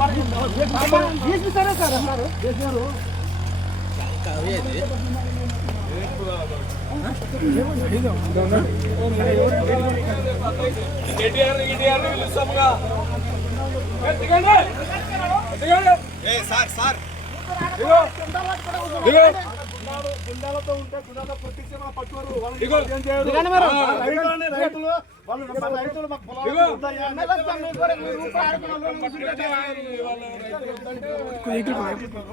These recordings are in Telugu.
సరే సార్. అన్నారు సార్ సార్ దిగో గుండాలతో ఉంటే కొట్టించి మన పట్టుకోరు వాళ్ళు రైతులు వాళ్ళు రైతులు మాకు?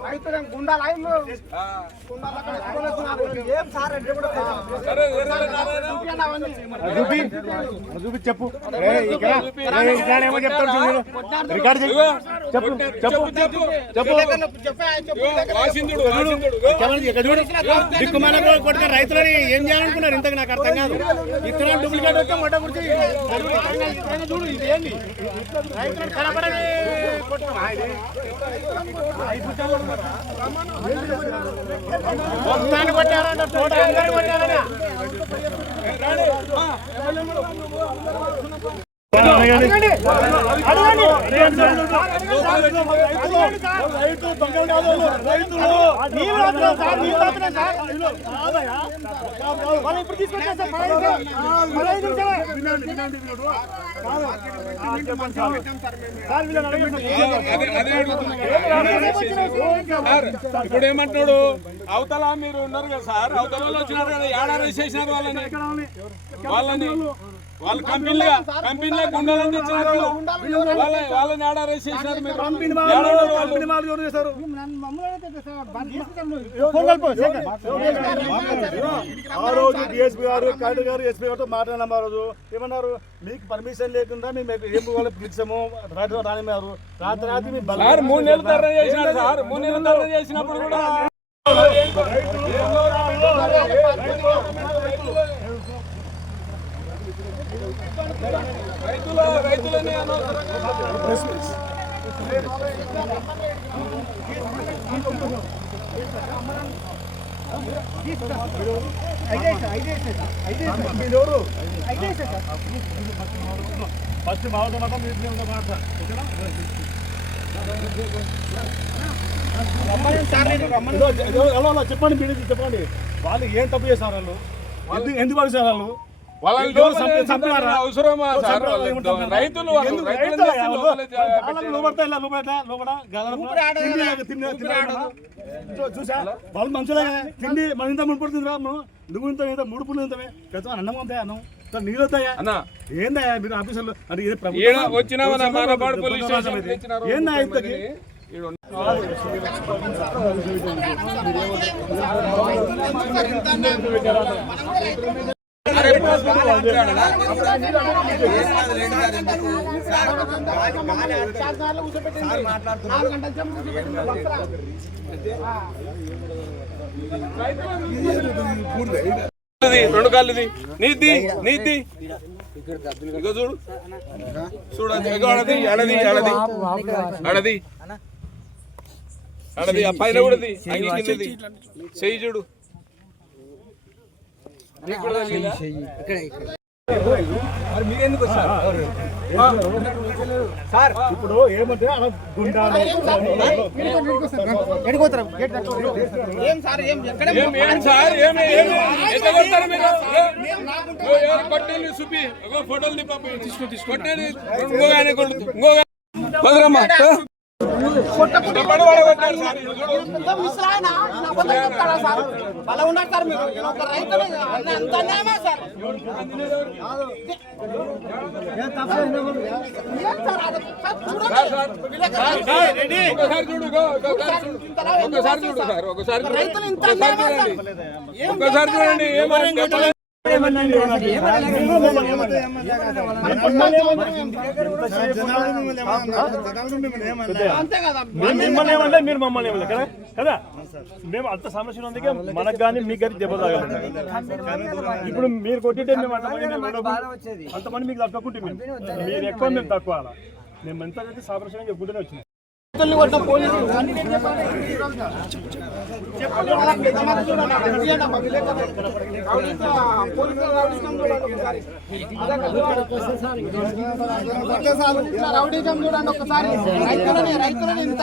రైతులు గుండాలు ఏం సార్ అంటే కూడా సరే సరే నారాయణ చూపి చూపి. చెప్పు. ఏ, ఇక్కడ. ఏ, ఇక్కడ ఏమో చెప్తాడు రికార్డు చెయ్యి. ఇదిగో. చెప్పు చెప్పు చెప్పు చెప్పు దిక్కుమాల కొట్టుకుని రైతులని ఏం చేయాలనుకున్నారు ఇంతకు నాకు అర్థం కాదు ఇతర డూప్లికేట్ వచ్చా మొట్ట గురించి చూడు ఇది ఏంది రైతులను కనపడని మొత్తాన్ని కొట్టారంట తోట అడగండి. అడగండి. రైతు. రైతులు నీళ్ళు సార్, నీళ్ళు సార్. ఇప్పుడు సార్, పదహైదు ఏమంటున్నాడు? అవతల మీరు ఉన్నారు కదా సార్. అవతల వాళ్ళు వచ్చినారు కదా ఏడాది చేసినారు వాళ్ళని. వాళ్ళని వాళ్ళ కంపెనీలుగా కంపెనీలో వాళ్ళు. వాళ్ళని మీరు. ఆ రోజు డిఎస్పీ గారు కలెక్టర్ గారు ఎస్పీ గారితో మాట్లాడినాం ఆ రోజు. ఏమన్నారు? మీకు పర్మిషన్ లేకుండా మేము ఏం వాళ్ళు పిలిచాము. రాత్రి రానిమారు రాత్రి రాత్రి మీ బల- సార్ మూడు నెలలు ధర చేసినారు సార్. మూడు నెలలు ధర చేసినప్పుడు కూడా రైతుల రైతులని ఫస్ట్ మాట్లాడ మాత్రం మీరు మీరు మాట ఓకేనా? చెప్పండి మీరు చెప్పండి వాళ్ళు ఏం తప్పు చేశారు వాళ్ళు ఎందుకు ఎందుకు పడిచారు వాళ్ళు అవసరమా? రైతులు చూసా? వాళ్ళు మంచులే కదా. తిండి మన ఇంత ముడుపుడు తిందిరా నువ్వు ఇంత ఇంత మూడు పుల్లు ఇంతమే కదా అన్నం అంతే అన్నం? మీరు ఆఫీసర్లు? అంటే ఏందా ఇంతకి? రెండు కాళ్ళది. నీది నీది. ఇగో చూడు. చూడది ఇగో అడది అడది అడది అడది అడది ఆ పైన కూడా చెయ్యి చూడు. వచ్చారు ఇప్పుడు ఏమంటే అలా గుండాలు ఏం ఏం సార్ ఏమి ఏమి ఎంత కొడతారు మీరు ఏ, ఏ, కొట్టేది చూపి ఇగో ఫోటోలు తీసుకో తీసుకో కొట్టేది ఇంకో ఆయన కొడు ఇంకో అలా ఉన్నారు సార్ మీరు ఒక రైతులు అంత అన్యాయమా సార్ ఏం సార్ అది? సార్ చూడండి. Sir, sir. ఒకసారి చూడు ఒకసారి సార్? చూడండి ఏమని మిమ్మల్ని ఏమన్నా మీరు మమ్మల్ని ఏమన్నా కదా? కదా? మేము అంత సమస్య ఉంది మనకు కానీ మీకు కానీ దెబ్బ ఇప్పుడు మీరు కొట్టింటే మేము అంతమంది మీకు తగ్గకుంటే మేము. మీరు ఎక్కువ మేము తక్కువ మేము ఎంత సాపరేషన్ చెప్పుకుంటూనే వచ్చినాం. చెప్పండి చూడండి రౌడీజం చూడండి ఒకసారి. రైతులని రైతులని ఇంత